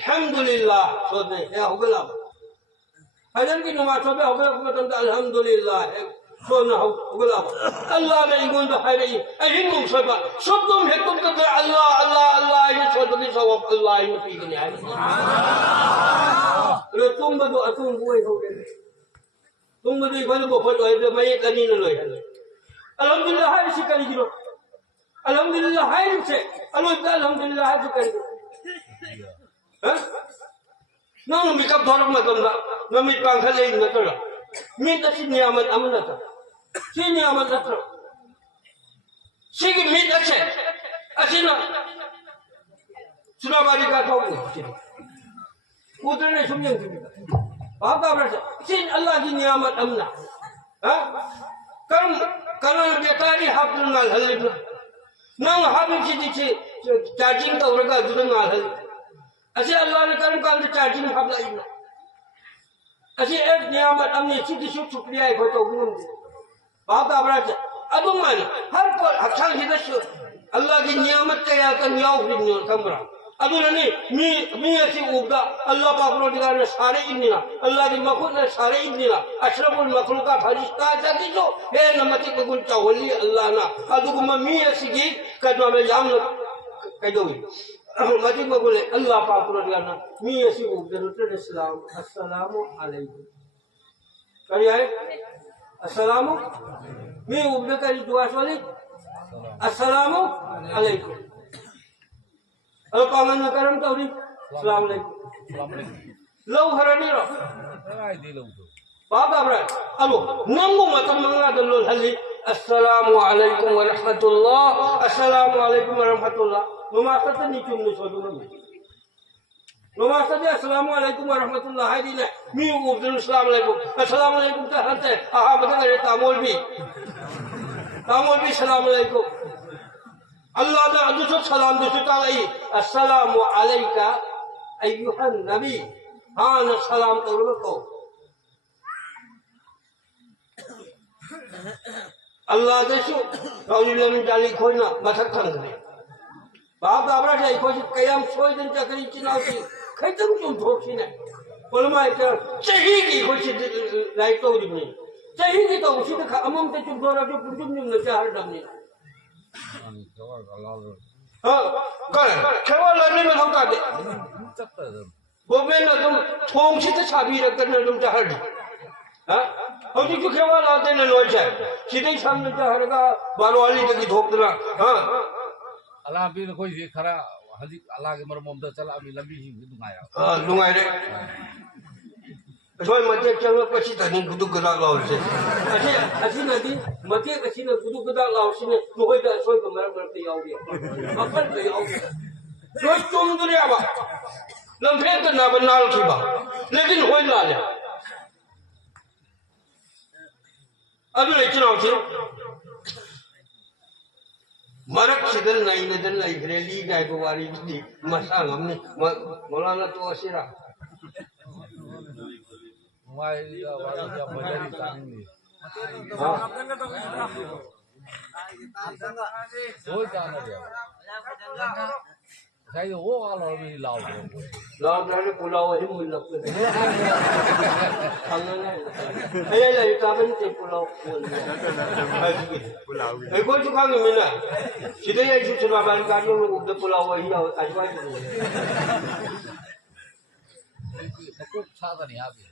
अल्हम्दुलिल्लाह सोने या होगला फजर की नमाज सोबे होगला मतलब अल्हम्दुलिल्लाह सोना होगला अल्लाह ने इगोन तो है नहीं अहिन तुम सोबा सब तुम है तुम तो अल्लाह अल्लाह अल्लाह ये सोबा की सब अल्लाह ही पी के आए लो तुम वो हो गए तुम बदो इगोन को फट होए तो मैं ये करी न लोए अल्हम्दुलिल्लाह है शिकारी गिरो अल्हम्दुलिल्लाह है से अल्हम्दुलिल्लाह है शिकारी नों मिकअप धोरक मतंदा नमी पांखले नतरा मी तसी नियामत अमनता सी नियामत नतरा सिगी मी तसे असिना सुनाबारी का तो उतरने सुनिए बाप का प्रश्न सिन अल्लाह की नियामत अमना कर्म बेकारी हाफुल नाल हल्ले नंग हाफिल ची चार्जिंग का उरगा जुदन नाल हल्ले असे अल्लाह ने कर्म का चार्जिंग हाफला इना असे एक नियामत हमने सीधी शुक्रिया है तो बाप का प्रश्न अब मान हर को अच्छा हिदश अल्लाह की नियामत का या कर याव कमरा अब नहीं मी ऐसी उगदा अल्लाह पाक रोजगार ने सारे इन्ना अल्लाह की मखलूक ने सारे इन्ना अशरफुल मखलूक का फरिश्ता जाती जो हे नमती को गुल चावली अल्लाह ना अदुगु मी ऐसी की कदम में याम कदोई मती को बोले अल्लाह पाक रोजगार ना मी ऐसी उगदे रुतल इस्लाम अस्सलामु अलैकुम करिए अस्सलामु मी उगदे करी दुआ वाली अस्सलामु अलैकुम अब पावन करम तौरी सलाम अलैकुम लो हरनी रो बाबा ब्रा अलो नंगो मतम मंगा दल्लो हल्ली अस्सलामु अलैकुम व रहमतुल्लाह अस्सलामु अलैकुम व रहमतुल्लाह नमाज़ नी चुमने सोदो नमाज़ अस्सलामु अलैकुम व रहमतुल्लाह है दी ने मी उब्दुल अस्सलाम अलैकुम तो हंते आहा बता करे तामोल भी सलाम अलैकुम अल्लाह ने अदुसो सलाम दुसता लई अस्सलामु अलैका अय्युहन नबी हां सलाम तौर को अल्लाह देसु राउलिल में डाली खोजना मथक खंगने बाप दाबरा जाई खोज कयाम सोई दिन चकरी चिनासी खैतम तुम धोखी ने बोलमा के सही की खोज राइट तो दिने सही की तो उसी का अमम ते चुप दोरा जो पुजुम ने चार डमने हाँ कर केवल लड़ने में होता है वो में ना तुम थोंग से तो छाबी रख कर ना तुम चाहर हाँ और जो केवल आते ना लोग चाहे सीधे सामने चाहर का बालवाली तक धोख देना हाँ अल्लाह भी कोई ये खरा हजी अल्लाह के मरम ममता चला अभी लंबी ही दुंगाया हाँ दुंगाए रे सोई मध्य चलो पची तनी गुदु गदा लाओ से अच्छी नदी मध्य अच्छी ने गुदु गदा लाओ से ने कोई दा सोई मर पे आओ गया अपन पे आओ गया सोई तुम दुनिया बा लंफे तो ना बनाल की बा लेकिन होई ला ले अब ले चुनाव से मरक सिदल नहीं नदल नहीं रेली गाय को वारी दी मसा हमने मौलाना तो असीरा वाई वाई जब बजारी कानेंगे वो जाना दिया शायद वो वाला भी लाओ ने पुलाव ही मुल लगते खाना नहीं ये ताबन ते पुलाव ए कोई चुका नहीं मिला सीधे ये चुना बाल का जो लोग पुलाव वही आजवाई कुछ छाता नहीं आती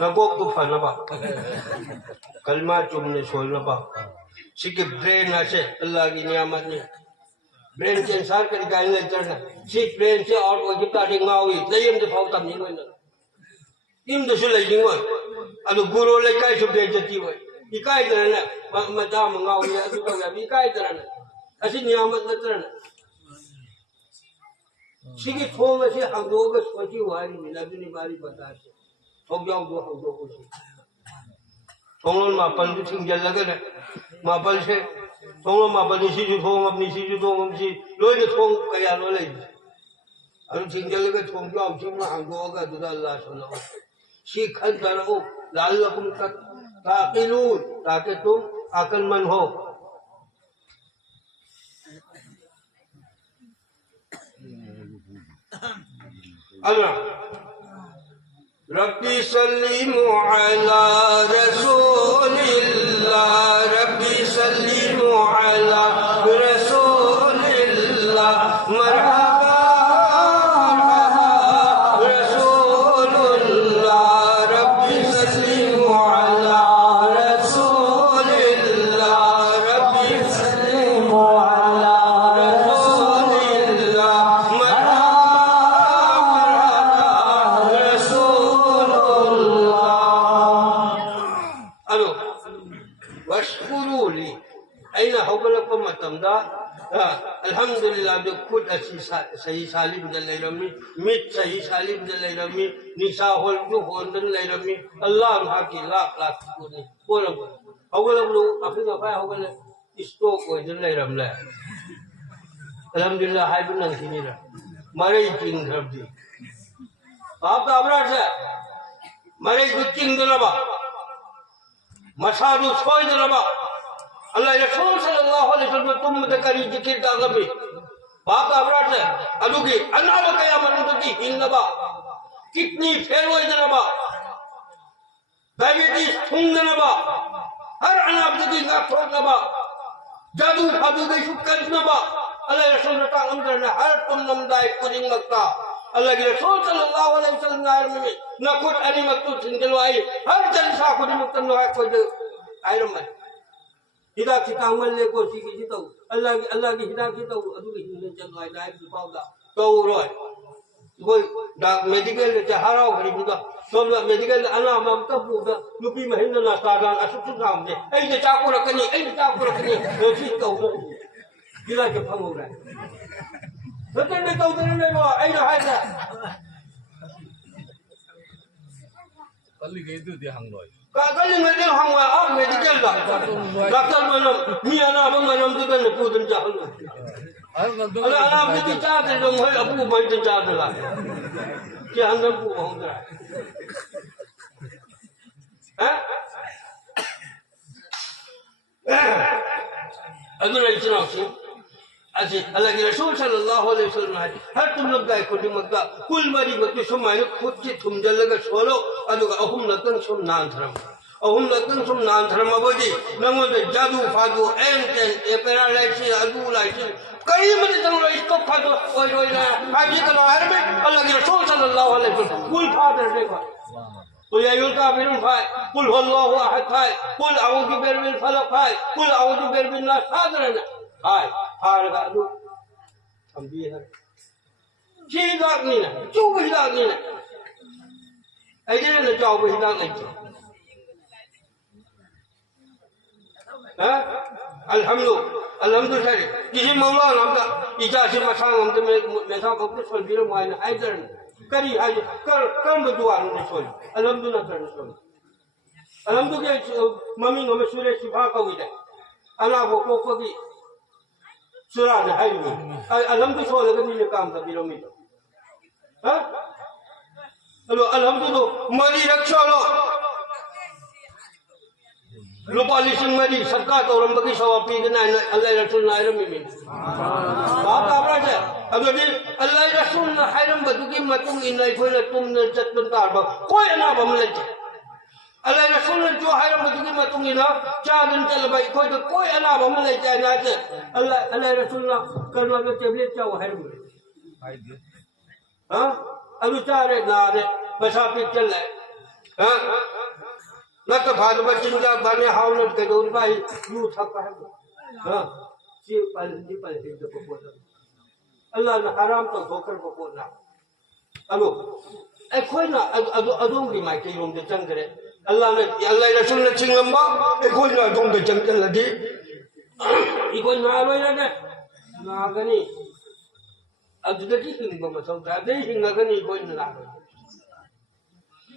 नगोक तो फना बा कलमा चुमने सोलना बा सिके ब्रेन आसे अल्लाह की नियामत ने ब्रेन के इंसान के निकालने चढ़ना सी ब्रेन से और वो जितना डिंगावी लेयम तो फाउ तब नहीं होना इम तो सुले डिंगवा अनु गुरु ले काय सुबे जती वो इकाई तरना मजा मंगावी अनु तो या इकाई तरना ऐसी नियामत न तरना सिके थोंग से हंगो के सोची वाली मिला दुनी बारी बता से हो जाओ दो कुछ थोंग मापन जो थिंग लगे ने मापन से थोंग मापन सी जो थोंग अपनी सी जो थोंग हम सी लोई ने थोंग कया लो ले अनु थिंग लगे थोंग जाओ थिंग में हंगो का दुदा अल्लाह सुना सी खन करो लालकुम ताकिलून ताकि तुम अक्लमंद हो अल्लाह रब्बी सल्लिमु अला रसूलिल्लाह रब्बी सल्लिमु अला रसूलिल्लाह मरहबा रसूलुल्लाह रब्बी सल्लिमु अला रसूलिल्लाह रब्बी सल्लिमु अला रसूलिल्लाह वशकुरूली अना हौगलप मतमदा अल्हम्दुलिल्लाह जो खुद सही सालिम द लेरमी मित सही सालिम द लेरमी निशा होल जो होंदन लेरमी अल्लाह की लाख लाख शुक्र बोलो हौगलप लो अफिन अफाय हौगल स्टोक होइदन लेरमले अल्हम्दुलिल्लाह हाय बुनन थिनिरा मरे जिंग रब्दी आप अबरार से मरे गुचिंग दनबा मसादु सोय दनबा अल्लाह रसूल सल्लल्लाहु अलैहि वसल्लम तुम करी जिकिर दागबे बाप अबरार से अदुगी अल्लाह कया मनुती हिंदबा कितनी फेरवय दनबा डायबिटीज थुंग दनबा हर अनाब दी नाथो दनबा जादू फादू दे शुक्र दनबा अल्लाह रसूल ता अंदर हर तुम नमदाय कुदिंग मक्ता अल्लाह के रसूल सल्लल्लाहु अलैहि वसल्लम ने न खुद अनी मक्तू सिंगल आई हर जलसा खुद मुक्तन नो है खुद आयरम में हिदा की तामल ले को सी की तो अल्लाह की हिदा की तो अदु की हिने चल आई दाय की पाउदा तो रोय कोई डाक मेडिकल के हाराव खरी बुदा तो मेडिकल अना मम तो बुदा नुपी महीना ना सादान असुतु नाम दे ए जे चाकू रखनी ए चाकू रखनी तो सी तो हिदा के फंगो रहा Betul betul betul betul. Ayo hai dah. Kali gitu dia hangloi. Kali ngedil hangwa ah medical dah. Doktor mana? Ni anak abang mana tu kan aku tu jahan. Alah anak tu jahan tu dong hai aku main tu jahan lah. Jahan tu aku hang dah. Aduh lagi cenau sih. अजी अल्लाह के रसूल सल्लल्लाहु अलैहि वसल्लम है हर तुम लोग गाय खुदी मक्का कुल मरी बच्चे समाये खुद की तुम जल लगा सोलो अदुगा अहुम लतन सुम नान धर्म अबोजी नमो दे जादू फादू एन टेन ए पैरालाइसिस अदू लाइसिस कई मत तंग लो इसको फादू ओय ओय ना हाजी का बाहर में अल्लाह के रसूल सल्लल्लाहु अलैहि वसल्लम कुल फादर देखो कुल अयुल काफिरुन फाय कुल हुवल्लाहु अहद फाय कुल अऊजु बिरबिल फलक फाय कुल अऊजु बिरबिन नास फादर हाय हार का दो हम भी है जी लाग नहीं ना जो भी लाग नहीं ना ऐसे ना जाओ भी लाग नहीं हाँ अल्हम्दुलिल्लाह किसी मौला नाम का इजाज़त मसां हम तो मैं था को कुछ भी माय ना ऐसे करी आज कर बदुआ नहीं सोई अल्हम्दुलिल्लाह कर सोई अल्हम्दुलिल्लाह मम्मी हमें सूरज शिफा को भी दे अल्लाह को भी सुरा ने हाय में अलहमदुलिल्लाह सो लगे नी काम का बिरो में हां हेलो अलहमदुलिल्लाह मरी रक्षा लो लोपालिसिंग मरी सरकार तौरम बगी सवापी के ना अल्लाह रसूल नायरम में बाप आपरा से अबदि अल्लाह रसूल ना हायरम बदुगी मतुंग इन लाई कोई तुम ने चतन तार कोई ना बमले अल्लाह रसूल ने जो हायरम बदुगी मतुंग इन चार दिन चल भाई कोई अना बमले चाहे से अल्लाह रसूल ना करना के टेबलेट चाहो हायरम हां अभी चारे ना रे बसा पे चल हां न तो भाद बचिंदा बने हावल के दौर भाई यू थक है हां सी पल तो को अल्लाह ने हराम तो धोकर को ना अलो ए कोई ना अदों की माई के यों के चंग करे अल्लाह रसूल ने चिंगंबा ए कोई ना अदों के चंग लदी ई कोई ना लो ना नागनी अदुदकी हिंग मसौ दादे हिंगगनी कोई ना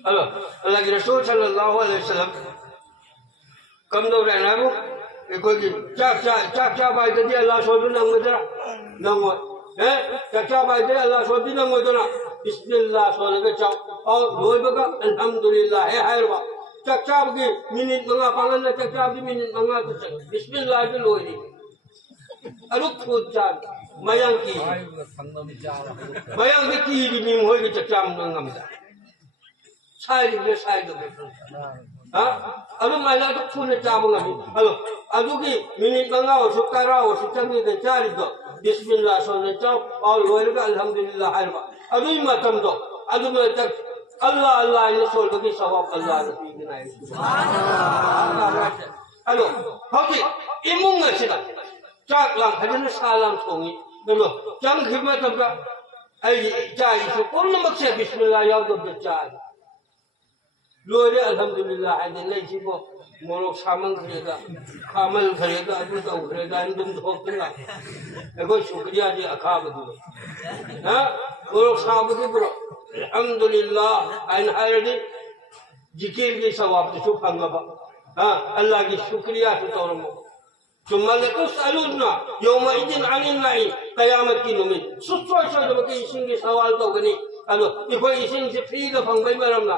अल्लाह के रसूल सल्लल्लाहु अलैहि वसल्लम कम दो रहना को कोई चाचा भाई दे अल्लाह सोदु नंगदरा नंगो है चाचा भाई दे अल्लाह सोदु नंगदरा बिस्मिल्लाह सोलगे चाओ और लोइबगा अल्हम्दुलिल्लाह है हायरवा चाचा की मिनट मंगा पालन चाचा की मिनट मंगा तो बिस्मिल्लाह के लोइदी अरुक खुद चाल mayang ki ai thằng nó đi cha là mayang ki ki di mi hoi ki cham ngam da sai di sai do ha adu mai la to phun cha bu ngam alo adu ki minit manga o sukara o sutami de chari do bismillah so ne chao all loi ga alhamdulillah harba adu ma tam do adu ma tak Allah Allah ini sol bagi sawab Allah nabi kenai subhanallah alo hauti imung ngasida chak lang hadin salam songi dulu jang khidmat tabra ai chai su kon mak se bismillah ya do chai loi alhamdulillah hadin lai jibo morok samang khirega kamal khirega adu to khirega indum thok tinga ego shukriya ji akha badu ha morok sabadu bro alhamdulillah ain hayadi zikir ki sawab tu phangaba ha allah ki shukriya tu tormo thumma latusaluna yawma idin anin na'i qiyamat ki numin suswa so do ki isin ki sawal to gani alo ikoi isin si free da phangbai maramna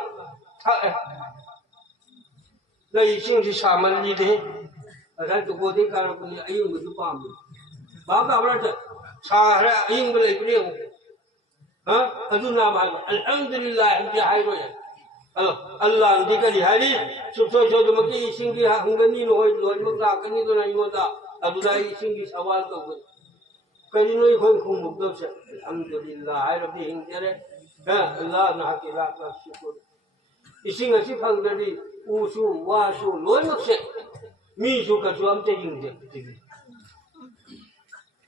la isin si samal ni de ada to ko de kar ko ni ayung bu pam ba ka bra ta sa ra ayung bu lai pri ha aduna ba alhamdulillah ji hai ro ya alo allah ndi ka li hari su so so do ki isin ki hangani no hoi lo mo ka kani do na mo da aduna isin ki sawal to ko kani no khoi khum bu do se alhamdulillah hai rabbi hing jare ha allah na ki la ka shukr isin asi phang dari usu wasu loi mak se mi su ka su am te ying de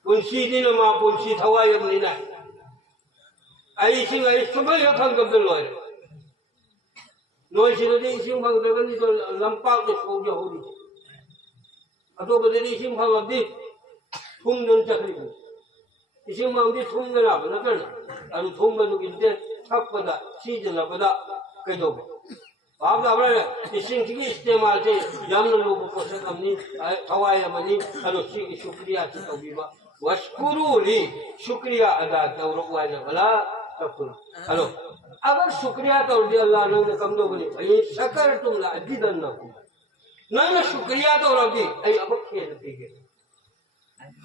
pun si ni ma pun si thawai am ni na ai sing ai subai ya phang gam de loi noi si de sing phang de ni to lampak de so ya ho ni ato be de sing phang di thum nan chakri sing ma di thum na ba na kan anu thum ba du kin de thak pa da si de la ba da kai do आप अपने इसिंग की इस्तेमाल से Yemen लोगों को से हमने हवाई मनी अनु की शुक्रिया से तौबीबा वशकुरुली शुक्रिया अदा करो वाले वाला तकुर हेलो अगर शुक्रिया तो अल्लाह ने कम दो बनी ये शकर तुम ला अजीदन ना ना शुक्रिया तो रबी ऐ अब खेल पीगे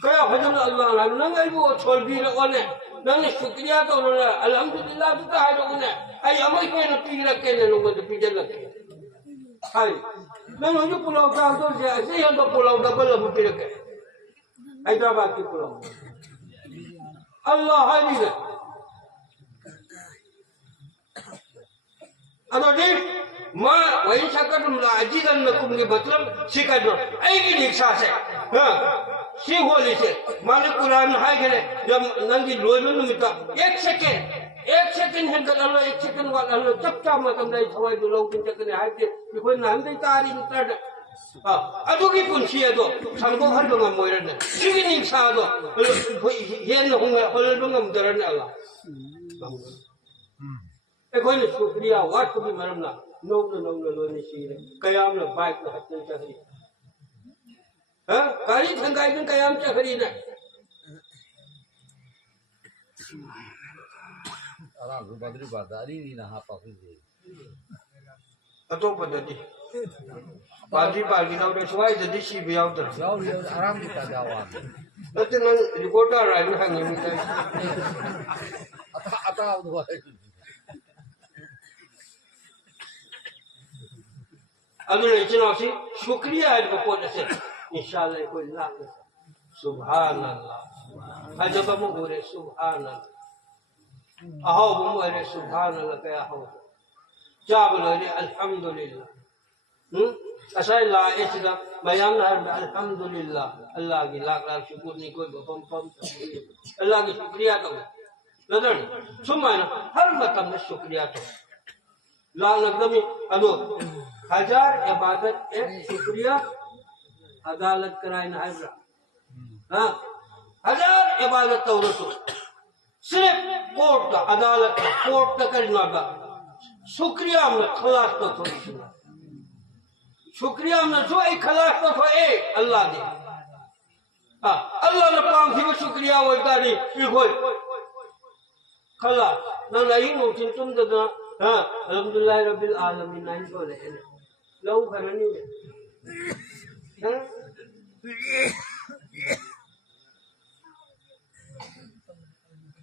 क्या भजन अल्लाह ने नंग वो छोड़ भी रखने नंग शुक्रिया तो अल्हम्दुलिल्लाह तो है लोगने ai amai ko na pira ke ne no de pira la ai na no yo pulau ka to je se yo do pulau da bala bu pira ke ai da ba ki pulau allah hai ni ano de ma wa in shakatum la ajidannakum ni batlam sikadro ai ki diksa se ha si holi se mane quran hai ke jab nangi loilu numita 1 second है कर अल्लाह 1 second वाला अल्लाह जब क्या मतलब नहीं थवाई दो लोग किन चक्कर है कि कोई नाम दे तारी मित्र हां अदुगी पुंसी है तो संगो हर बंगा मोइरन सिगी नि सा दो ये न होंगे हल बंगा मदरन अल्लाह ए कोई ने शुक्रिया वाट को भी मरमना नो लो नि सी कयाम न बाइक न हत्ते चहरी हां कारी थंगाई न कयाम चहरी ना Alam tu badri badari ni nah apa sih? Atau pada di pagi na udah suai jadi si biau tu. Jauh aram kita jawab. Nanti nang di kota lain hang ini kan. Atau dua. Aduh ni cina si syukriya ada kota se. Insyaallah ikut lah. Subhanallah. Aja kamu boleh subhanallah. अहो मुरे सुभान अल्लाह क्या हो क्या बोले अल्हम्दुलिल्लाह ऐसा ला इसदा बयान है अल्हम्दुलिल्लाह अल्लाह की लाख लाख शुक्र नहीं कोई पम अल्लाह की शुक्रिया तो नजर सुमाना हर मतलब में शुक्रिया तो ला लगदमी अदो हजार इबादत एक शुक्रिया अदालत कराए ना है हां हजार इबादत तो रसूल सिर्फ कोर्ट का अदालत का कोर्ट का करना का शुक्रिया में खलास तो थोड़ी सुना शुक्रिया में जो एक खलास तो थो ए अल्लाह दे हां अल्लाह ने पाम थी वो शुक्रिया वो तारी कोई खलास ना नहीं नो चिन तुम तो हां अल्हम्दुलिल्लाह रब्बिल आलमीन नहीं तो ले लो करनी हां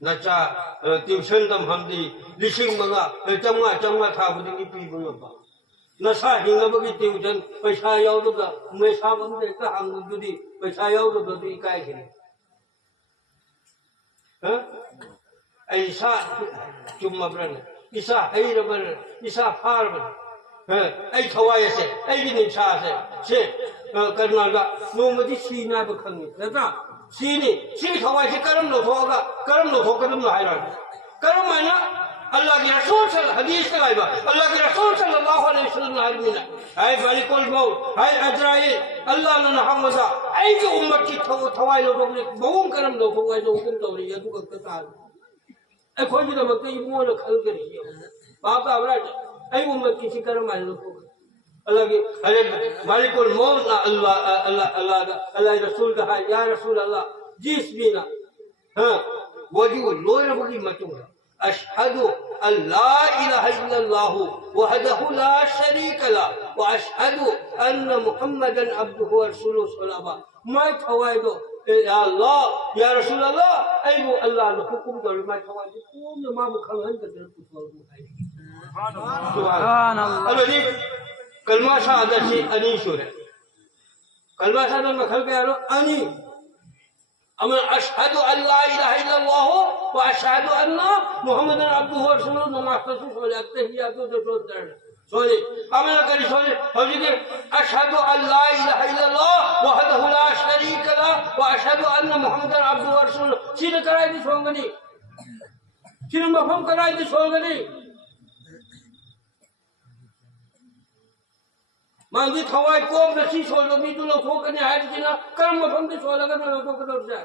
नचा ट्यूशन तमहमदी लिसिंग मंगा चंगा था खुदी पीबा नशा हिंगबगी ट्यूशन पैसा यावदगा मैसा बंदे का हंगदुदी पैसा यावदबदी इकाय खिने ऐसा चुम्मब्रन इसा हैरबर इसा फारबर ऐ थवाय से ऐ निशा से करनागा नोमदी सीना बखंगी नता सीनी सी थवाय से करम लोथोगा करम लोथोकदम हायरा करम आना अल्लाह के रसूल सल्लल्लाहु हदीस का लाइबा अल्लाह के रसूल सल्लल्लाहु अलैहि वसल्लम हायमिना हाय मालिकुल मौत हाय अजराइल अल्लाह ने हमजा ऐ के उम्मत की थवाय लोथोगने बहुम करम लोथोगा जो हुकुम तौरी यदु कत्ता ऐ खोजी द मक्के इमोल खल करी बाप आवरा ऐ उम्मत की करम आलो अल्लाह के अरे मालिकुल मौत ना अल्लाह अल्लाह अल्लाह अल्लाह रसूल का है या रसूल अल्लाह जिस भी ना हां वजू लोयर बगी मतूंगा अशहदु अल्ला इलाहा इल्लल्लाह वहदहु ला शरीक ला व अशहदु अन्न मुहम्मदन अब्दुहु व रसूलुहु सल्लल्लाहु मैं थवाई दो या अल्लाह या रसूल अल्लाह ऐ वो अल्लाह ने हुक्म कर मैं थवाई दो कोम मा मुखन कर पुछो सुभान अल्लाह अल्लाह कलमा शहादत से अनी शुर है कलमा शहादत में खल के अनी अमन अशहदु अल्ला इलाहा इल्लल्लाह व अशहदु अन्ना मुहम्मदन अब्दुहु व रसूलुहु नमाज़ हो जाते ही या तो दर्द सोले अमन करी सोले हजी के अशहदु अल्ला इलाहा इल्लल्लाह वहदहु ला शरीक ला व अशहदु अन्ना मुहम्मदन अब्दुहु व रसूलुहु सीधे कराई दी सोंगनी सीधे मफहम कराई दी सोंगनी मांगी थवाई कोम नसी सोलो मी दुलो फोकने हाय जिना कर्म फंदे सोला का तो कदर जा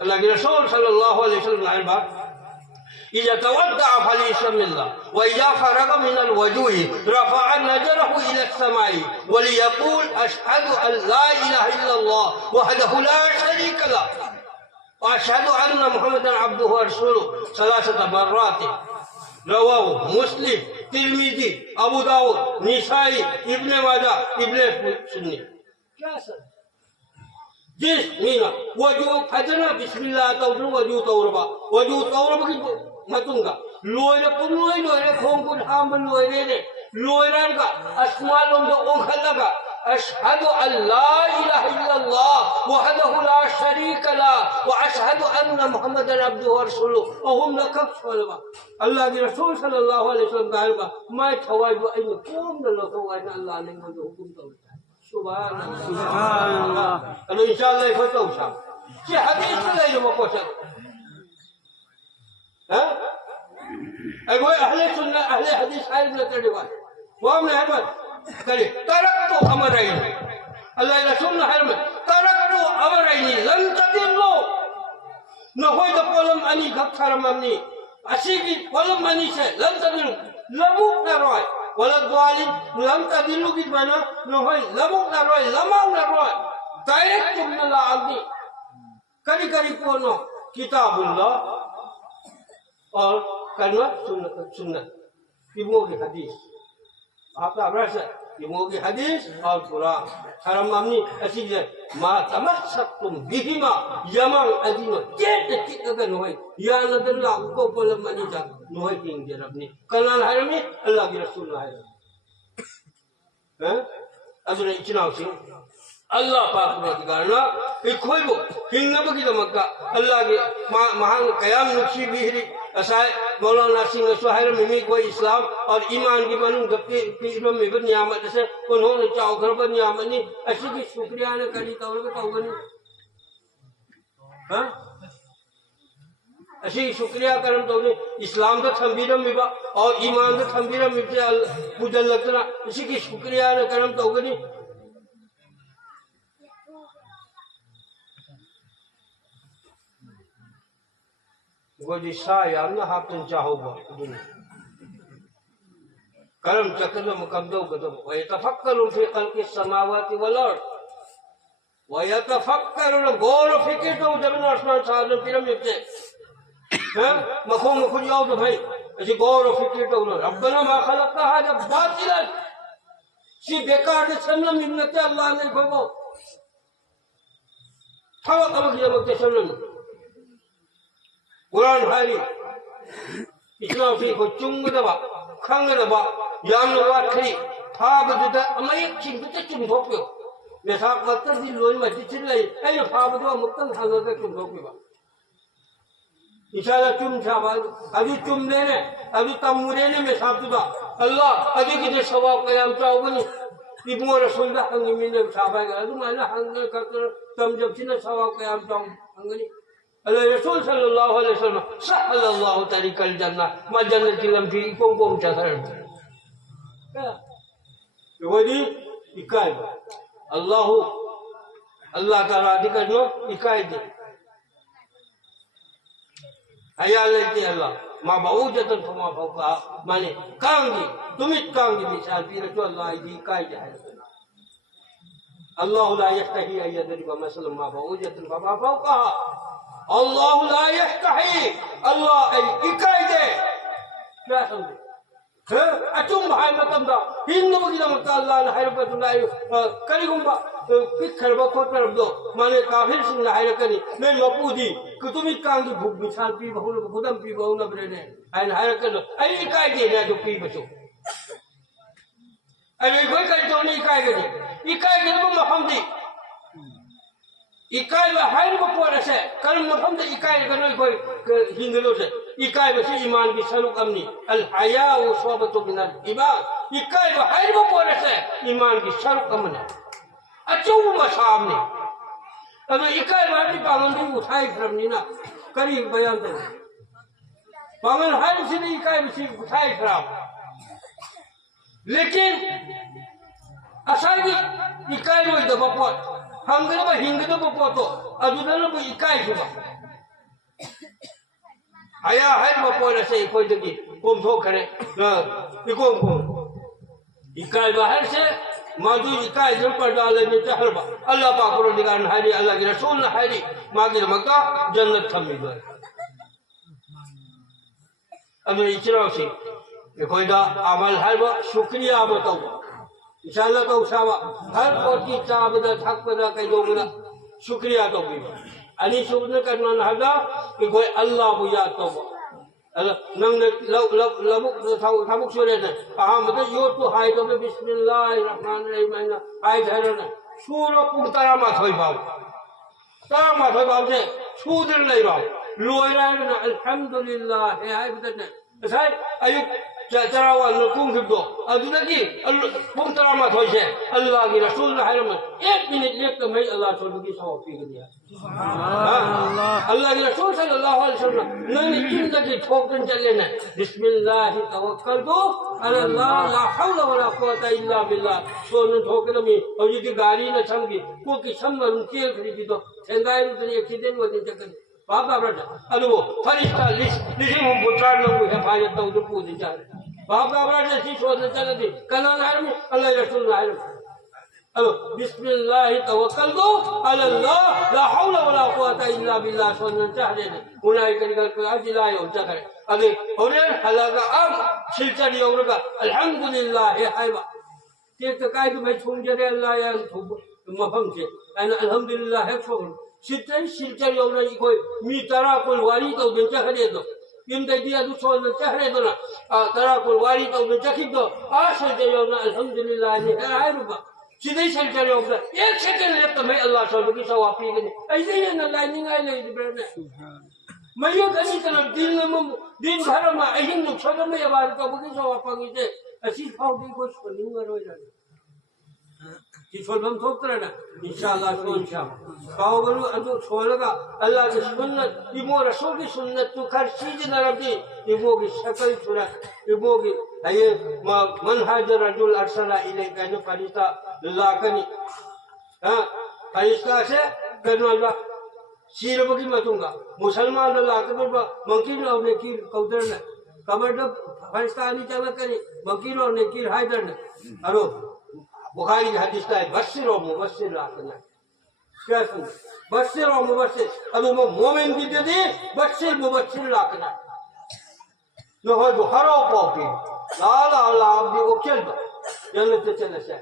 अल्लाह के रसूल सल्लल्लाहु अलैहि वसल्लम ने बात इजा तवद्दा फलिशमिल्लाह व इजा फरग मिन अलवजुई रफअ नजरहु इला as-समाई व लियक़ूल अशहदु अन ला इलाहा इल्लल्लाह वहदहु ला शरीक ला व अशहदु अन्ना मुहम्मदन अब्दुहु व रसूलुहु सलासत मर्रात रवाहु मुस्लिम तिर्मिजी अबू दाऊद निसाई इब्ने माजा इब्ने सुन्नी क्या सर जिस मीना वजू फजना बिस्मिल्लाह तौरु वजू तौरबा की मतुंगा लोयरे पुलोय लोयरे खोंगु धाम लोयरे ने लोयरान का अस्मालों जो ओखलगा अशहदु अल्ला इलाहा इल्लल्लाह वहदहु ला शरीक ला व अशहदु अन्ना मुहम्मदन अब्दुहु व रसूलुहु अहुम लकब सोलवा अल्लाह के रसूल सल्लल्लाहु अलैहि वसल्लम का मैं थवाई दो आई कोम न लो वाई अल्लाह ने मुझे हुक्म करता है सुभान अल्लाह अल्लाह इंशाअल्लाह फतो सा ये हदीस ले लो क्वेश्चन हैं ऐ वो अहले सुन्नत अहले हदीस आइल ने तड़वा वो हमने है करे तरक्तु अमरैन अल्लाह रसूल ने हरम तरक्तु अमरैन लन तदिल्लु न होय द कोलम अनि गथरम अमनी असीगी कोलम अनि से लन तदिल्लु लमु नरोय वला द्वालिन लन तदिल्लु की बना न होय लमु नरोय लमा नरोय डायरेक्ट मिनल्लाह अग्नि करी करी कोनो किताबुल्लाह और करना सुन्नत इब्नों की हदीस आपका अभ्यास है इब्नों की हदीस और कुरान हरम अमनी ऐसी है मा तमस्सक्तुम बिहिमा यमन अदीनो केट कितगन होय या नदल्ला को पोलम मनी जा नोय किंग जे रबनी कलाल हरमी अल्लाह के रसूल है हैं अजने इचनाव सिंह अल्लाह पाक ने दिगारना इखोइबो हिंगबगी दमका अल्लाह के महान कयाम नुक्सी बिहरी असाय मौलाना सिंह सुहैल मिमी को इस्लाम और ईमान की मनु गप्पी पीरो में बन नियामत से उन्होंने चाव घर पर नियामत नहीं ऐसी की शुक्रिया ने करी तौर पे तौगनी हां ऐसी शुक्रिया करम तौने इस्लाम का थंबीरम मिबा और ईमान का थंबीरम मिबते मुजल लगना इसी की शुक्रिया ने करम तौगनी गोजी साया न हापन चाहोगा करम चक्र मुकद्दो गदम व यतफक्करु फी खल्क़ि समावाति वल अर्द व यतफक्करु गौर फिक्र तो जमीन आसमान साथ पिरामिड से हैं मखो मखो जाओ तो भाई ऐसे गौर फिक्र तो रब्बना मा खलक़ता हाजा बातिलन सी बेकार के सनम मिन्नत अल्लाह ने खोबो थावा कब किया मक्के सनम कुरान हारी इस्लाम से को चुंगदबा खंगदबा यामना वाखरी फाबदुदा अमयक चिंगते चुंगथोक्यो मेसा मत्तदि लोय मति चिल्लै अय फाबदो अमुक्तन हांगगा चुंगथोक्योबा इशारा चुम छाबा अदु चुमदेने अदु तमुरेने मेसाबदुदा अल्लाह अदु की सवाब कयाम चावगनी इबो रसूलदा हंगिमिने छाबागा अदु माना हंगे कतर तम जबसिना सवाब कयाम चाव हंगनी अल्लाह रसूल सल्लल्लाहु अलैहि वसल्लम सल्लल्लाहु तरीकल जन्नह मा जन्नत की लम्फी कोम चाथर वही इकाई अल्लाह का राजी करनो इकाई दे हया लेते अल्लाह मा बाउजतन फमा फौका माने कांगी तुमित कांगी मिसाल पी रचो अल्लाह दी इकाई जाए अल्लाह ला यस्तही अयदरिब मसलन मा बाउजतन फमा फौका अल्लाह ला यस्तही अल्लाह इकाई दे क्या समझे अचुम भाई मतमदा हिंदुगिदमक्ता अल्लाहना हायरपतुलाय करिगुंबा पिखरबा खोटरबदो माने काफिर सिंहना हायरकनी नै मपुदी कुतुमि कांगी भुग मिसाल पी बहुल गुदम पी बहुना ब्रेने आइन हायरकनो आई इकाई दे ना जो पी बचो आई कोई कई तो नहीं इकाई के मफमदी इकाई बा हायरबा पोरसे करम मफमदा इकाई गनो कोई हिंगलो से इकाई बसी ईमान की सरुक अमनी अल हया व शोबतु मिनल ईमान इकाई बा हायरबा पोरसे ईमान की सरुक अमने अचो मसामने अब इकाई बाटी पागंदी उठाई फरमनी ना करी बयान दे पागल हायर से इकाई बसी उठाई फराम लेकिन असागी इकाई लो दबपोत हंगदबा हिंगदबा पोतो अदुदनबु इकाई जुबा आया है बपोर से कोई दगी कोम थो करे इकोम को इकाई बाहर से माजू इकाई जल पर डाले में चहरबा अल्लाह पाक को निगान हारी अल्लाह के रसूल ने हारी मागिर मक्का जन्नत थमी गए अब इचरा से कोई दा अमल हर शुक्रिया बताओ इंशाल्लाह तो उसावा हर कोटी चाबदा थकदा कई दोगला शुक्रिया तो भी अनि शुक्र करना नहदा कि कोई अल्लाह बुया तो अल्लाह नंग लबुक थामुक सोरे ने अहमद यो तो हाय तो बिस्मिल्लाहिर रहमानिर रहीम आय धरना सूरो पुतरामा थोई बाव से सूदर नहीं बाव लोयरा ने अल्हम्दुलिल्लाह है हाय बदने साई अयुक चरावा लकुम गिबदो अदुदगी पुतरामा थोई से अल्लाह की रसूल ने हाय 1 मिनट लेक तो मैं अल्लाह छोड़ की सवाब पी गया अल्लाह के रसूल सल्लल्लाहु अलैहि वसल्लम नंगी जिंदगी ठोकन चले ने बिस्मिल्लाह तवक्कलतु अल्लाह ला हौला वला कुव्वता इल्ला बिल्लाह सोन ठोकन में और ये गाड़ी न छमगी को की समर के खरीदी तो सेंगाई तो एक्सीडेंट होते चक्कर बाबा ब्रदर अलो फरिश्ता लिसिम हम बुतार लोग हिफाजत तो उधर पूछ जा बाबा ब्रदर सी सोच चलती कना नार में अल्लाह रसूल नार अलो बिस्मिल्लाह तवक्कलतु अल्लाह ला हौला वला कुव्वता इल्ला बिल्लाह सोन चाहले ने उनाई कर अजिलाय हो चकर अगे होरे हलागा अब सिलचरी होगा अल्हम्दुलिल्लाह है हायबा ते तो काय तो भाई छुम जरे अल्लाह या मफम से अल्हम्दुलिल्लाह है छोड़ सिलचरी होगा कोई मी तरा कोई वारी तो बेचा करे तो इंदे दिया दूसरों ने चहरे तो ना तरा कोई वारी तो बेचा खिद तो आशा दे होगा अल्हम्दुलिल्लाह है हायबा सीधे सिलचरी होगा 1 सेकंड ले तो मैं अल्लाह सोल की सवाब पी गए ऐसे ही ना लाइनिंग आई ले ब्रदर मैं यो कनी चलो दिन भर में अहिन नुकसान में ये बात का बुकी सवाब पागी से ऐसी खाओ भी कुछ नहीं करो जाने कि सोलम थोकरा ना इंशाअल्लाह तो इंशाअल्लाह पाओ गलु अदो छोलगा अल्लाह की सुन्नत इमो रसूल की सुन्नत तो खर चीज न रबी इमो की शकल सुरा इमो की ये मनहज रजुल अरसला इलैका जो फरिश्ता लाकनी हां फरिश्ता से करना सीरबगी मतुंगा मुसलमान लाकन मंकीर और नेकीर कौदर ने कमर फरिश्ता नहीं चला करी मंकीर और नेकीर हायदर ने अरो बुखारी की हदीस है बशिर और मुबशिर लाकना क्या सुन बशिर और मुबशिर अब वो मोमिन की दे बशिर मुबशिर लाकना न हो बुखारो पॉपी ला ला ला भी वो चल दो जन्नत चले से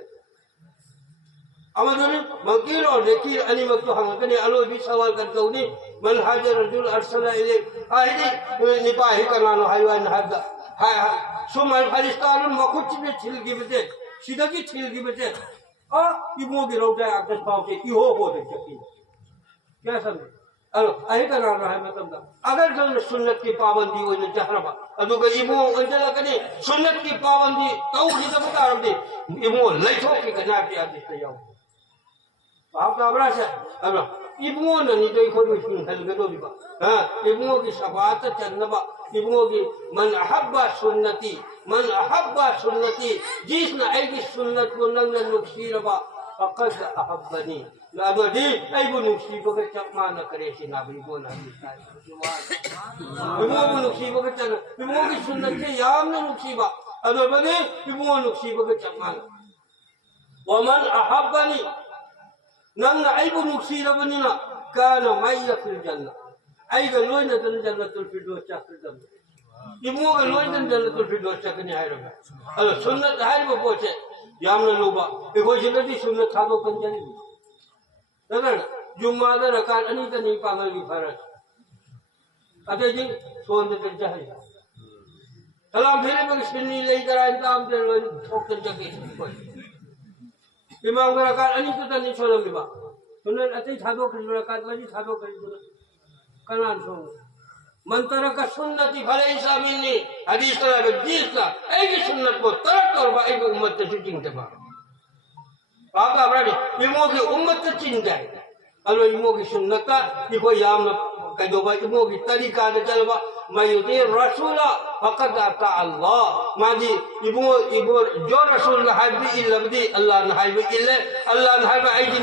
अमदुनी मंकीर और नेकीर अनी मक्तो हम कने अलो भी सवाल करते उन्हें मन हाज रजुल अरसला इले आहिदी निपाही कनानो हायवान हादा हाय सुमल फरिस्तान मखुच में छिलगी बचे सिदगी छिलगी बचे इबो की रोजा आकाश पाव से इहो हो दे चकी क्या समझ अलो अही कनानो है मतलब अगर जो सुन्नत की पाबंदी हो ने जहरबा अदुगा इबो अंजला कने सुन्नत की पाबंदी तौहीद बकारम दे इबो लैथो की कना के आदेश ले जाओ आप काबरा से अलो इबो ने तो इको भी सुन हल गदो दिबा हां इबो की शफाअत चन्नबा इबो की मन अहब्बा सुन्नती जिसने ऐसी सुन्नत को नंग नुक्सीरबा फकद अहब्बनी लाबदी ऐबो नुक्सीबो के चकमा न करे से ना भी बोल हम इबो नुक्सीबो के चन इबो की सुन्नत से याम न नुक्सीबा अदो बने इबो नुक्सीबो के चकमा वमन अहब्बनी नंग ऐबो नुक्सीरबनी ना कान मैया फिल जन्नत ऐगा लोइना जन जन्नतुल फिरदौस चक्र इबो का लोइना जन्नतुल फिरदौस चक्र ने हाय रबा अदो सुन्नत हाय बो पोचे याम न लोबा इको जिंदगी सुन्नत थादो कंजनी नगर जुम्मा दा रकात अनी त नहीं पागल की फरज अते जी सोन दे जहर सलाम फेरे में सुन्नी ले करा इंतजाम दे लो ठोक कर जगे इमाम का रकात अनी त नहीं छोड़ो बा सुन्नत अते थादो कर रकात में थादो कर कनान सो मन तरक सुन्नती भले इस्लामी हदीस तरह हदीस का एक सुन्नत को तरक और एक उम्मत से चिंते बा पाका बराबर इमो की उम्मत चिंता है अलो इमो की सुन्नत का इको याम कदो बा इमो की तरीका ने चलबा मयुदी रसूला फकद अता अल्लाह माजी इबो जो रसूल ने हाइबी इल्लबदी अल्लाह ने हाइबी इल्ले अल्लाह ने हाइबी आइदी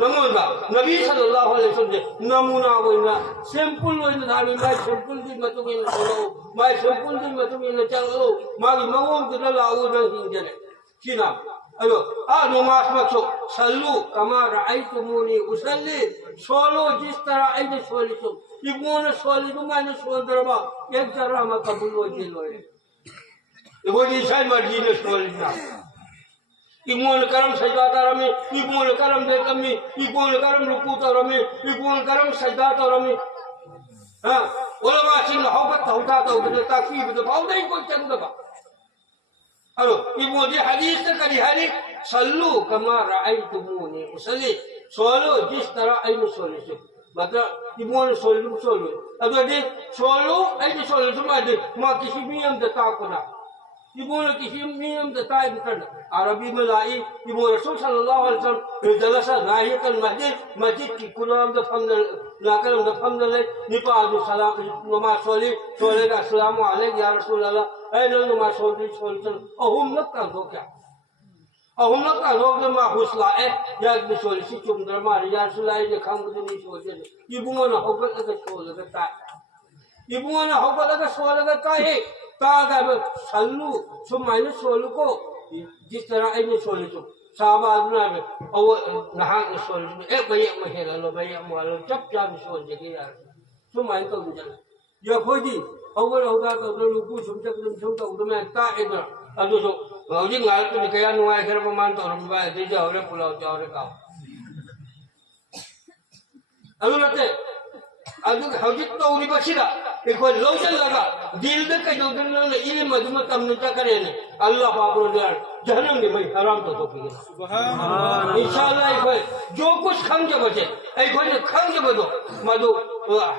नमूना नबी सल्लल्लाहु अलैहि वसल्लम नमूना होइना सैंपल होइना धामी माय सैंपल दी मतुगे चलो माय सैंपल दी मतुगे चलो मागी मवों के लाऊ न हिंजने किना अयो नमाज मचो सल्लू कमा रअयतुमूनी उसल्ली सोलो जिस तरह ऐसे सोली तो इबो ने सोली तो मैंने सोल दरबा एक जरा मैं कबूल हो जे लोए इबो जी शायद मर्जी ने सोली ना इबो ने करम सजदा तरमे इबो ने करम दे कमी इबो ने करम रुकू तरमे इबो ने करम सजदा तरमे हां उलमा सिंह मोहब्बत होता तो ताकीब तो भाव नहीं कोई चंदबा अरो इबो जी हदीस से करी हरी सल्लू कमा रअयतुमूनी उसल्ली सोलो जिस तरह ऐन सोले से मतलब इबो ने सोलो अगर दे सोलो ऐन सोलो तो मां किसी नियम दता कोना इबो ने किसी नियम दता इबन अरबी में लाई इबो रसूल सल्लल्लाहु अलैहि वसल्लम जलसा नाहियतल मस्जिद की कुरान द फंद नाकल द फंद ले निपाल सलाम नमाज सोले का अस्सलाम वालेकुम या रसूल अल्लाह ऐ नमाज सोले अहुम लक का हो क्या अहुम लक का हो के मा हुसला ए या सोले सी चुम दरमा या रसूल ए खाम को नहीं सोले इबो ने होबत का सोले का ता इबो ने होबत का सोले का काहे तागा सल्लू सुमाइने सोलू को जिस तरह ऐने सोले तो साहबा ना और नहा सोले एक भैया महेला लो भैया मालो जब जाम सोल जगे यार सुमाइन तो जल या खोजी अवर होगा तो लुकु सुमचक तो मैं ता इधर अदो सो हौजी ngal तो कया नुआय कर प्रमाण तो रबा दे जावरे पुलाव जावरे का अदुलते अदु हौजी तो उरी बसिदा इको लौजल लगा दिल में कई दो दिन ने इल्म मजमा तमन ता करे ने अल्लाह पाक रो जहन्नम में हराम तो की सुभान अल्लाह इंशाअल्लाह इको जो कुछ खंग बचे इको ने खंग बदो मदो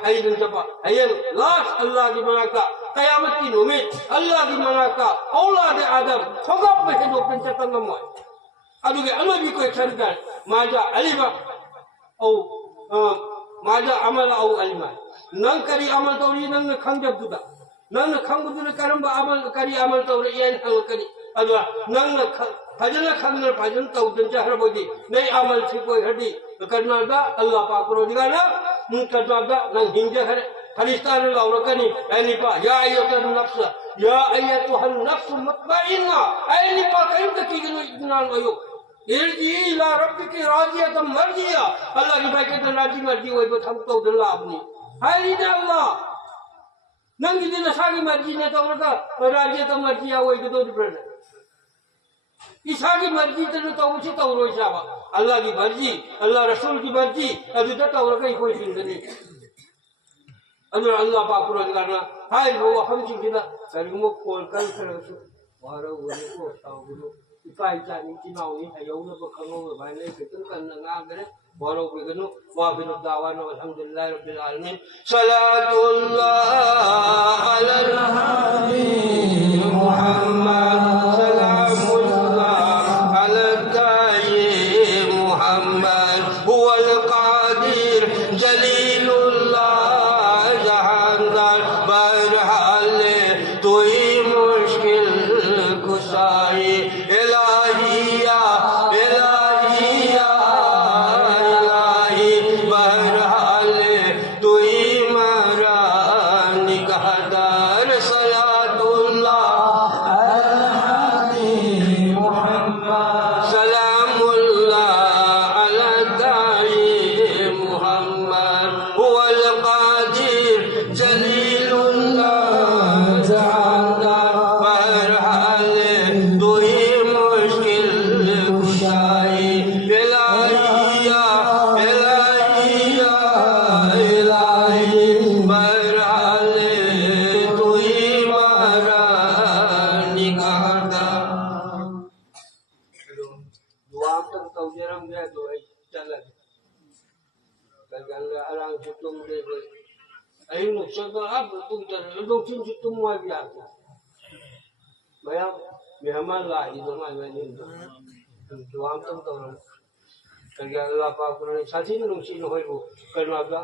हाइदन जपा हायन लाश अल्लाह की मनाका कयामत की उम्मीद अल्लाह की मनाका औलाद आदम खोगप में दो पिंच तंगम अदु के अल्लाह भी कोई छन माजा अलीमा औ माजा अमल औ अलीमा नंग करी अमल तौरी नंग खंजब दुदा नंग खंगुदुन करम अमल करी अमल तौरी येन हंग करी अदवा नंग फजन खंग फजन तौदन जहर बोदी नहीं अमल से कोई हडी करना दा अल्लाह पाक रो दिगाना मुन करदा नंग हिंजे हरे फरिश्ता ने लाउर कनी ऐनी पा या अय्युहन नफ्स मुतमइन्ना ऐनी पा कहीं तक की इतना वयो इरजी इला रब्बिकी राजियतम मर्जिया अल्लाह की भाई के राजी मर्जी होई तो थम तो दिल अपनी हाय नी अल्लाह नंगी दिन सागी मर्जी ने तो उनका राज्य तो मर्जी आ वही तो डिफरेंट ईसा की मर्जी तेरे तो उसी तो रोई साबा अल्लाह की मर्जी अल्लाह रसूल की मर्जी अभी तक तो और कहीं कोई जिंदगी अगर अल्लाह पाक पुरा करना हाय वो हम जिंदा करूँ कोल कर कर वारो वो को ताऊ इकाई जानी चिनाऊ है यो ना बखंगो भाई ने कितन करना ना करे वारो बिगनो वा बिनो दावानो अल्हम्दुलिल्लाह रब्बिल आलमीन सलातुल्लाह अलल हबीब मुहम्मद सलामुल्लाह अलैहि मुहम्मद हुवल कादिर जलीलुल्लाह जहानदार बहरहाल तू ही मुश्किल कुशाई इलाहिया इलाहिया इलाही बहरहाल तू ही मारा निगाहदार सलातुल्लाह अलैहि मुहम्मद सलामुल्लाह अलैहि मुहम्मद हुवल कादिर जलीलुल्लाह जहानदार बहरहाल तू ही मुश्किल कुशाई इलाहिया इलाहिया इलाही बहरहाल तू ही मारा निगाहदार दुआ तक तौजरम गया तो चल करके अलांग तुम दे गए आई नुक्सान तो आप तुम चल दो तीन तुम हुआ भी आता भैया मेहमान ला ही तो मैं नहीं दुआ तक तो करके अल्लाह पाक ने साथी नुक्सी न होई वो करना का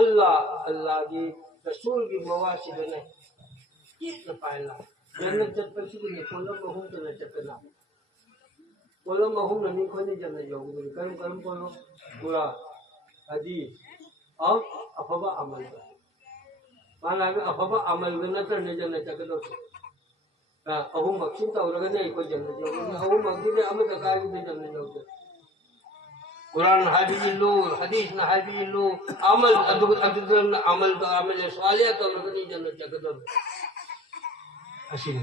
अल्लाह अल्लाह की रसूल की मवासी बने ये तो पायला जन्नत जब पसी को कोलम बहुम तो न चकना कोलम बहुम नहीं खोने जन्नत जाओगे कर्म कर्म करो पूरा हदीस और अफवा अमल माना कि अफवा अमल न करने जन्नत चकदो अहू मक्सिन तौरगा नहीं कोई जन्नत जाओगे अहू मक्सिन अमल तकाई भी जन्नत जाओगे कुरान हाबिलु हदीस न हाबिलु अमल अदुदन अमल तो अमल स्वालिया तो नहीं जन्नत चकदो हसीन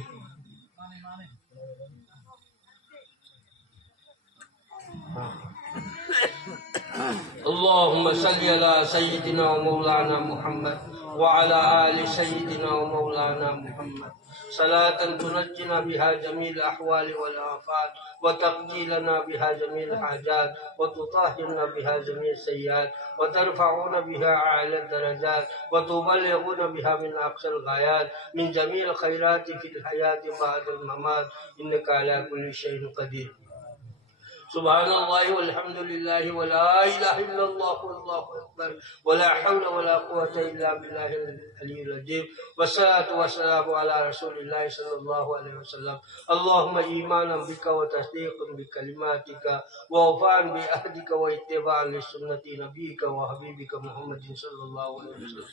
اللهم صل على سيدنا ومولانا محمد وعلى آل سيدنا ومولانا محمد صلاة تنجينا بها جميع الأحوال والآفات وتقضي لنا بها جميع الحاجات وتطهرنا بها جميع السيئات وترفعنا بها أعلى الدرجات وتبلغنا بها من أقصى الغايات من جميع الخيرات في الحياة بعد الممات إنك على كل شيء قدير سبحان الله والحمد لله ولا إله إلا الله والله أكبر ولا حول ولا قوة إلا بالله العلي العظيم والصلاة والسلام على رسول الله صلى الله عليه وسلم اللهم إيمانا بك وتصديقا بكلماتك ووفاء بعهدك واتباعا لسنة نبيك وحبيبك محمد صلى الله عليه وسلم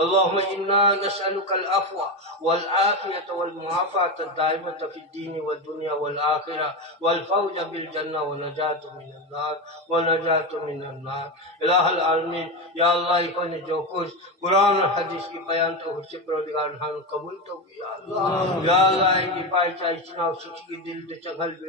اللهم إنا نسألك العفو والعافية والمعافاة الدائمة في الدين والدنيا والآخرة والفوز بالجنة ونجاة من النار ونجاة من النار إله العالمين या अल्लाह इकोने जो कुछ कुरान और हदीस की बयान तो उससे परवरदिगार हान कबूल तो या अल्लाह की पाई चाहिए चुनाव शिक्ष की दिल दे चंगल भी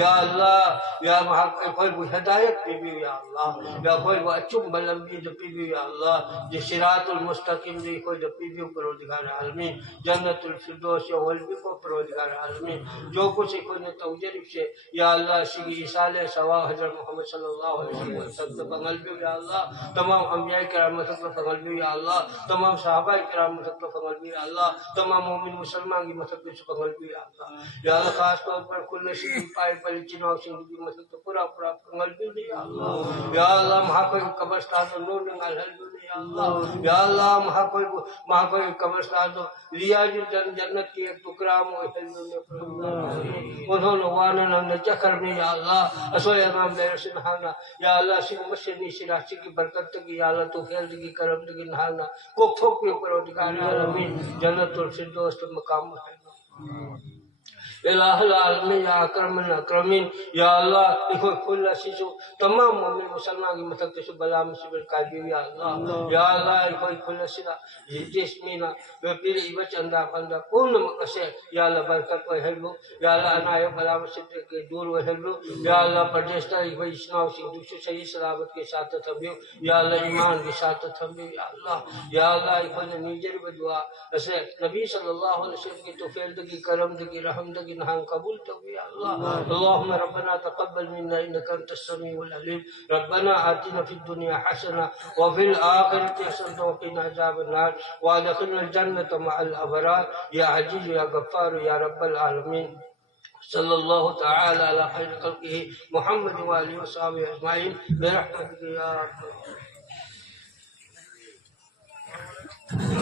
या अल्लाह या महा कोई वो हिदायत पे भी या अल्लाह या कोई वो अचुम बलंबी जो पे भी या अल्लाह जो सिरातुल मुस्तकीम जो कोई जो पे भी परवरदिगार आलमीन जन्नतुल फिरदौस या वल्दी को परवरदिगार आलमीन जो कुछ इकोने तौजरीब से या अल्लाह शिगी इसाले सवा हजरत मोहम्मद सल्लल्लाहु अलैहि वसल्लम सब बंगल भी या अल्लाह तमाम अंबिया किराम मसक फगल भी या अल्लाह तमाम सहाबा किराम मसक फगल भी या अल्लाह तमाम मोमिन मुसलमान की मसक फगल भी या अल्लाह या अल्लाह खास तौर पर कुल नसीब पाए पर चिनाव सिंह की मसक पूरा पूरा फगल भी या अल्लाह महा कोई कब्रिस्तान नूर निकाल हल भी या अल्लाह महा कोई कब्रिस्तान रियाज जन्नत की एक टुकड़ा मो उन्होंने वाना हमने चक्कर में या अल्लाह असोया नाम दे सुभाना या अल्लाह सिंह मस्जिद सिराची की बरकत की या अल्लाह तो खेल की करम की नहाना को ठोक के परवरदिगार आलमीन जन्नतुल फिरदौस मकाम है Ilahul alamin ya akraman akramin ya Allah ikut kulla sisu tamam mobil musalna gi matak su balam sibir kalbi ya Allah ikut kulla sila jismina bepil iba canda panda pun makase ya Allah barkat wa helbu ya Allah anayo balam sibir ke dur wa helbu ya Allah padesta ikut isnau si dusu सही सलामत के साथ थम्बियो या अल्लाह ईमान के साथ थम्बियो या अल्लाह इफन नीजर बदुआ ऐसे नबी सल्लल्लाहु अलैहि वसल्लम की तौफीक की करम की रहम की नहां कबूल तो या अल्लाह अल्लाहुम्मा रब्बना तक़ब्बल मिन्ना इन्नका अंतस समीउल अलीम रब्बना आतिना फिद दुनिया हसना व फिल आखिरति हसना व क़िना अज़ाबन नार व अदखिलना जन्नत मअल अबरार या अज़ीज़ या गफ्फार या रब्बल आलमीन सल्लल्लाहु तआला अला खैर खल्क़िही मुहम्मद व आलिहि व सहाबिहि अजमाइन बिरहमतिका या